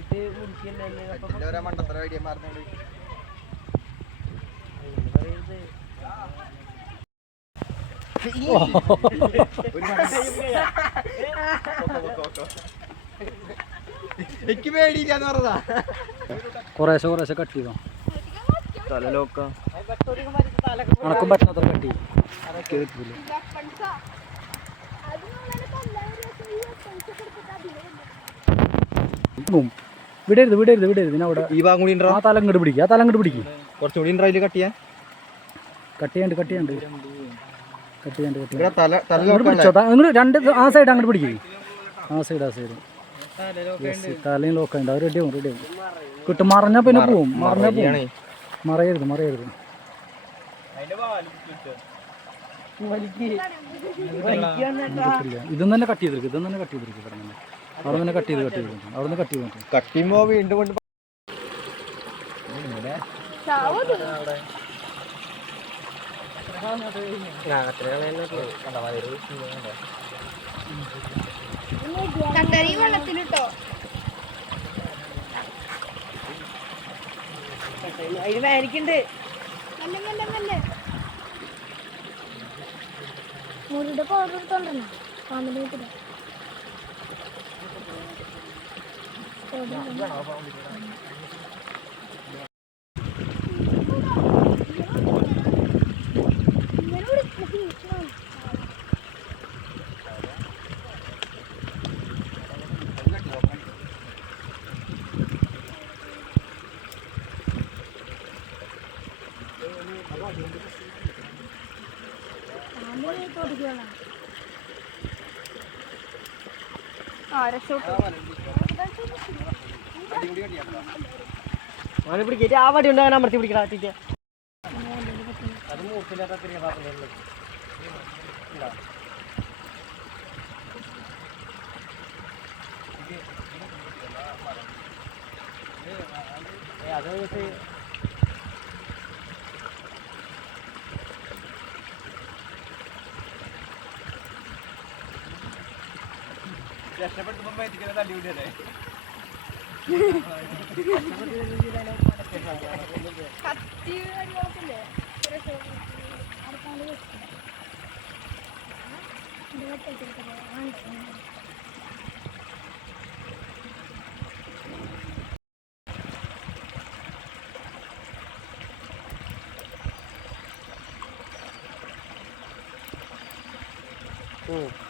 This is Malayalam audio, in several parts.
എന്നിട്ട് എനിക്ക് പേടിയില്ലാന്ന് പറഞ്ഞതാ. കുറേശ്ശെ കുറേശ്ശെ കട്ട് ചെയ്തോ? തല ലോക്ക അണക്കും പറ്റുന്നത്ര കട്ട് ചെയ്യും പറ്റില്ല ഉം. വിടരുത് വിടരുത് വിടരുത്. ഞാൻ അവിടെ ഈ ഭാഗം കൂടി ആ തല ഇങ്ങോട്ട് പിടിക്കുക ആ തലം ഇങ്ങോട്ട് പിടിക്കും. കുറച്ചുകൂടി ഉണ്ടോ അതിൽ കട്ട് ചെയ്യാൻ കട്ട് ചെയ്യാണ്ട്. കട്ട് ചെയ്യാണ്ട് കട്ട് ചെയ്യാണ്ട്. കട്ട് അങ്ങോട്ട് പിടിച്ചോ നിങ്ങൾ രണ്ട് ആ സൈഡ് അങ്ങോട്ട് പിടിക്കും. ആ സൈഡ് ആ സൈഡ് യെസ് തലയും ലോക്കുണ്ട് അത് റെഡിയാവും റെഡിയാവും കിട്ടും. മറഞ്ഞാൽ പിന്നെ പോവും. മറഞ്ഞാൽ പോവും. മറയരുത് മറയരുത്. ഇതും തന്നെ കട്ട് ചെയ്തിരിക്കും ഇതും തന്നെ കട്ട് ചെയ്തിരിക്കും ഇവിടെ അവിടെ നിന്ന് കട്ട് ചെയ്ത് കട്ട് ചെയ്ത്. അവിടെ നിന്ന് കട്ട് ചെയ്ത് കട്ടിയുമ്പോ വീണ്ടും കൊണ്ട് വെള്ളത്തിലിട്ടോ? അതിന് മുരുടെ പൗഡർ എടുത്തോണ്ടല്ലോ പാമ്പിന്റെ വീട്ടിൽ ആ രക്ഷപ്പെട്ടു അവനെ പിടിക്കിട്ട് ആ വടി ഉണ്ട് അങ്ങനെ അമർത്തി പിടിക്കടാ ടീച്ച കത്തി അടിവാക്കില്ലേ അടുത്താണ്ട് വെച്ചു कष्टपट तुम्हाला माहिती केलं झाली उद्या Oh.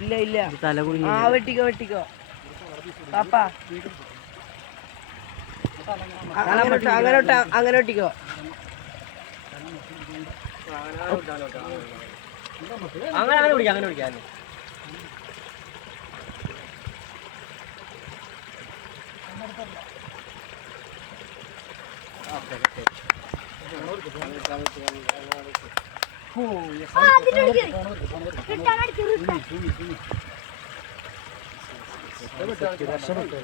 ഇല്ല ഇല്ല. തല ആ വെട്ടിക്കോ വെട്ടിക്കോ. പാപ്പാ. അങ്ങനെ അങ്ങനെ അങ്ങനെ ഒട്ടിക്കോ. അങ്ങനെ അങ്ങനെ പിടിക്കാം അങ്ങനെ പിടിക്കാം. ആ ഓക്കെ റിട്ട രക്ഷപ്പെട്ടു